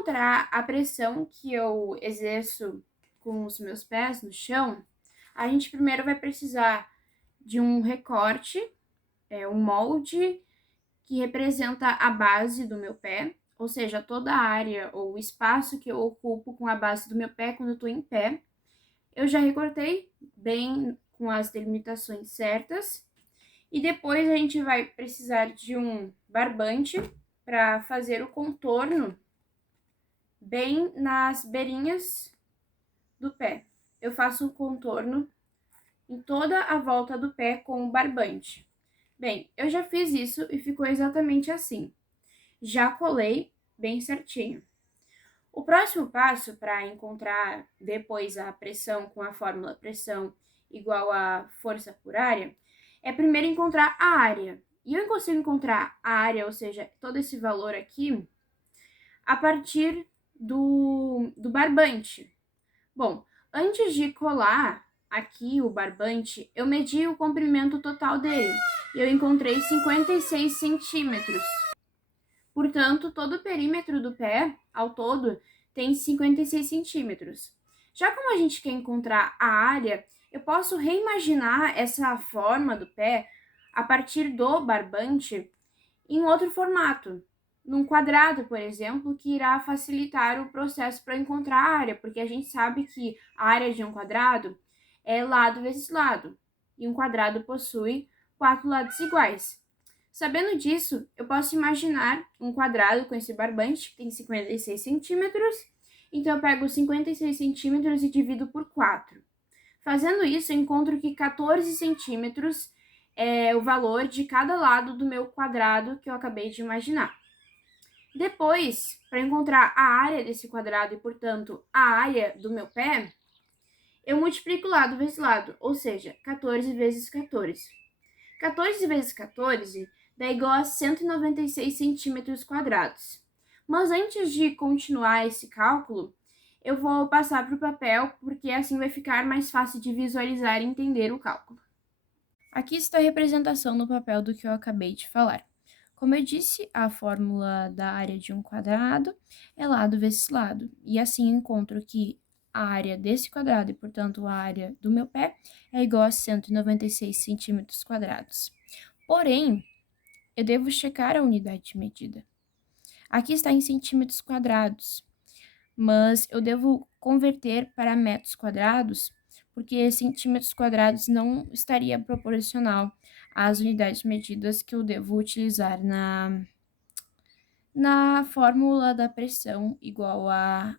encontrar a pressão que eu exerço com os meus pés no chão, a gente primeiro vai precisar de um recorte, um molde que representa a base do meu pé, ou seja, toda a área ou o espaço que eu ocupo com a base do meu pé quando eu estou em pé. Eu já recortei bem com as delimitações certas. E depois a gente vai precisar de um barbante para fazer o contorno bem nas beirinhas do pé. Eu faço o contorno em toda a volta do pé com o barbante. Bem, eu já fiz isso e ficou exatamente assim. Já colei bem certinho. O próximo passo para encontrar depois a pressão com a fórmula pressão igual a força por área é primeiro encontrar a área. E eu consigo encontrar a área, ou seja, todo esse valor aqui, a partir do barbante. Bom, antes de colar aqui o barbante, eu medi o comprimento total dele e eu encontrei 56 centímetros. Portanto, todo o perímetro do pé, ao todo, tem 56 centímetros. Já como a gente quer encontrar a área, eu posso reimaginar essa forma do pé a partir do barbante em outro formato, num quadrado, por exemplo, que irá facilitar o processo para encontrar a área, porque a gente sabe que a área de um quadrado é lado vezes lado, e um quadrado possui 4 lados iguais. Sabendo disso, eu posso imaginar um quadrado com esse barbante, que tem 56 centímetros, então eu pego 56 centímetros e divido por 4. Fazendo isso, eu encontro que 14 centímetros é o valor de cada lado do meu quadrado que eu acabei de imaginar. Depois, para encontrar a área desse quadrado e, portanto, a área do meu pé, eu multiplico lado vezes lado, ou seja, 14 vezes 14. 14 vezes 14 dá igual a 196 centímetros quadrados. Mas antes de continuar esse cálculo, eu vou passar para o papel, porque assim vai ficar mais fácil de visualizar e entender o cálculo. Aqui está a representação no papel do que eu acabei de falar. Como eu disse, a fórmula da área de um quadrado é lado vezes lado, e assim encontro que a área desse quadrado e, portanto, a área do meu pé é igual a 196 centímetros quadrados. Porém, eu devo checar a unidade de medida. Aqui está em centímetros quadrados, mas eu devo converter para metros quadrados, porque centímetros quadrados não estaria proporcional às unidades medidas que eu devo utilizar na fórmula da pressão igual a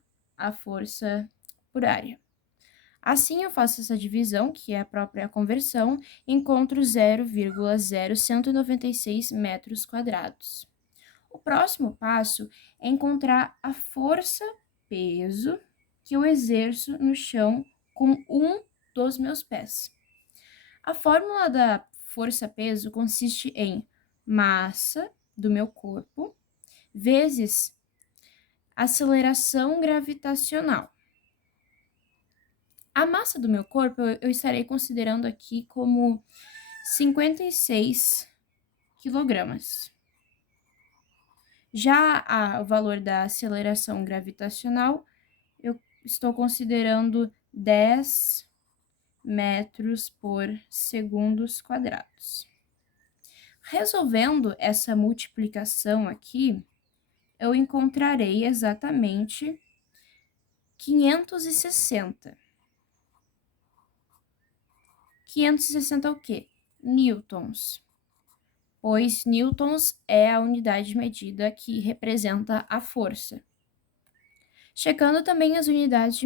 força por área. Assim, eu faço essa divisão, que é a própria conversão, e encontro 0,0196 metros quadrados. O próximo passo é encontrar a força-peso que eu exerço no chão com um dos meus pés. A fórmula da força-peso consiste em massa do meu corpo vezes aceleração gravitacional. A massa do meu corpo eu estarei considerando aqui como 56 quilogramas. Já o valor da aceleração gravitacional, eu estou considerando 10 metros por segundos quadrados. Resolvendo essa multiplicação aqui, eu encontrarei exatamente 560. 560 o quê? Newtons. Pois newtons é a unidade de medida que representa a força. Checando também as unidades de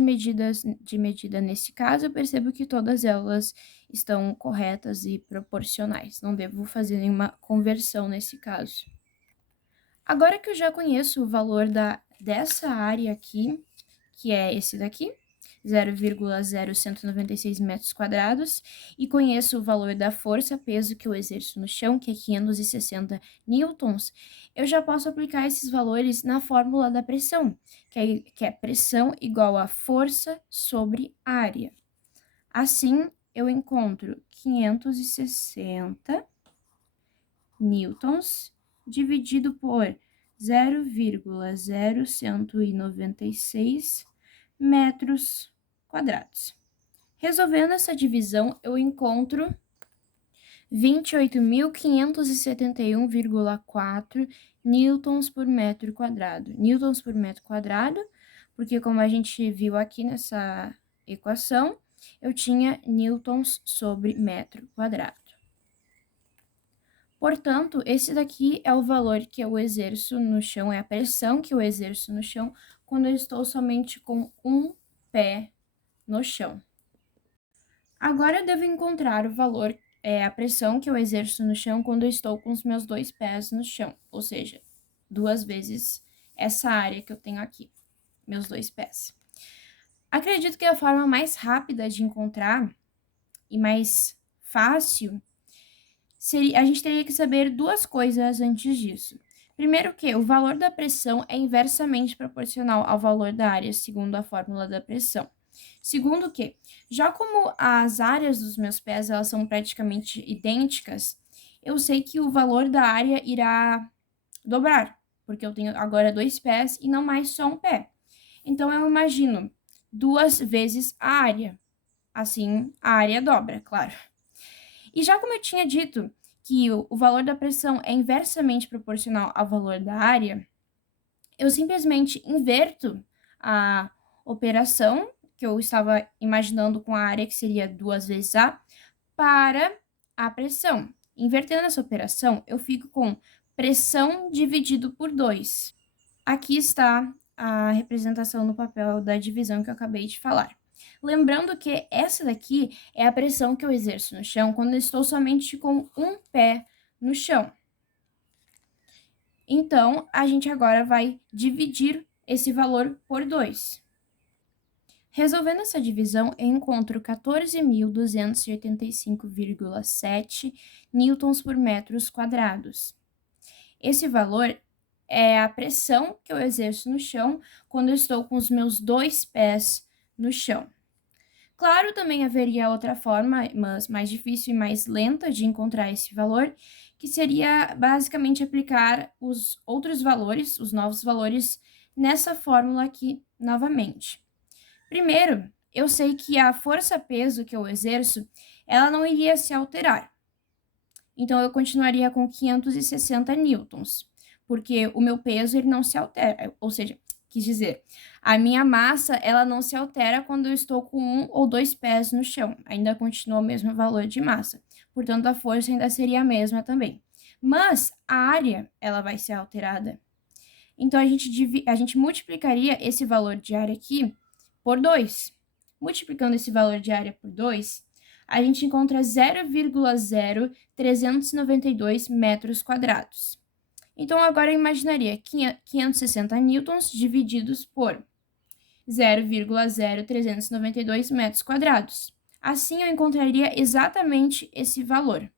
medida nesse caso, eu percebo que todas elas estão corretas e proporcionais. Não devo fazer nenhuma conversão nesse caso. Agora que eu já conheço o valor dessa área aqui, que é esse daqui, 0,0196 metros quadrados, e conheço o valor da força-peso que eu exerço no chão, que é 560 newtons, eu já posso aplicar esses valores na fórmula da pressão, que é pressão igual a força sobre área. Assim, eu encontro 560 newtons dividido por 0,0196 metros quadrados. Resolvendo essa divisão, eu encontro 28.571,4 newtons por metro quadrado. Newtons por metro quadrado, porque como a gente viu aqui nessa equação, eu tinha newtons sobre metro quadrado. Portanto, esse daqui é o valor que eu exerço no chão, é a pressão que eu exerço no chão quando eu estou somente com um pé no chão. Agora eu devo encontrar o valor, a pressão que eu exerço no chão quando eu estou com os meus 2 pés no chão, ou seja, 2 vezes essa área que eu tenho aqui, meus 2 pés. Acredito que a forma mais rápida de encontrar e mais fácil seria, a gente teria que saber 2 coisas antes disso. Primeiro que o valor da pressão é inversamente proporcional ao valor da área, segundo a fórmula da pressão. Segundo que, já como as áreas dos meus pés elas são praticamente idênticas, eu sei que o valor da área irá dobrar, porque eu tenho agora 2 pés e não mais só um pé. Então, eu imagino 2 vezes a área. Assim, a área dobra, claro. E já como eu tinha dito que o valor da pressão é inversamente proporcional ao valor da área, eu simplesmente inverto a operação que eu estava imaginando com a área, que seria 2 vezes A, para a pressão. Invertendo essa operação, eu fico com pressão dividido por 2. Aqui está a representação no papel da divisão que eu acabei de falar. Lembrando que essa daqui é a pressão que eu exerço no chão quando eu estou somente com um pé no chão. Então, a gente agora vai dividir esse valor por 2. Resolvendo essa divisão, eu encontro 14.285,7 newtons por metros quadrados. Esse valor é a pressão que eu exerço no chão quando eu estou com os meus 2 pés no chão. Claro, também haveria outra forma, mas mais difícil e mais lenta de encontrar esse valor, que seria basicamente aplicar os outros valores, os novos valores, nessa fórmula aqui novamente. Primeiro, eu sei que a força-peso que eu exerço, ela não iria se alterar. Então, eu continuaria com 560 newtons, porque o meu peso ele não se altera, ou seja, quis dizer, a minha massa ela não se altera quando eu estou com 1 ou 2 pés no chão, ainda continua o mesmo valor de massa, portanto, a força ainda seria a mesma também. Mas a área, ela vai ser alterada. Então, a gente multiplicaria esse valor de área aqui por 2. Multiplicando esse valor de área por 2, a gente encontra 0,0392 metros quadrados. Então, agora eu imaginaria 560 newtons divididos por 0,0392 metros quadrados. Assim, eu encontraria exatamente esse valor.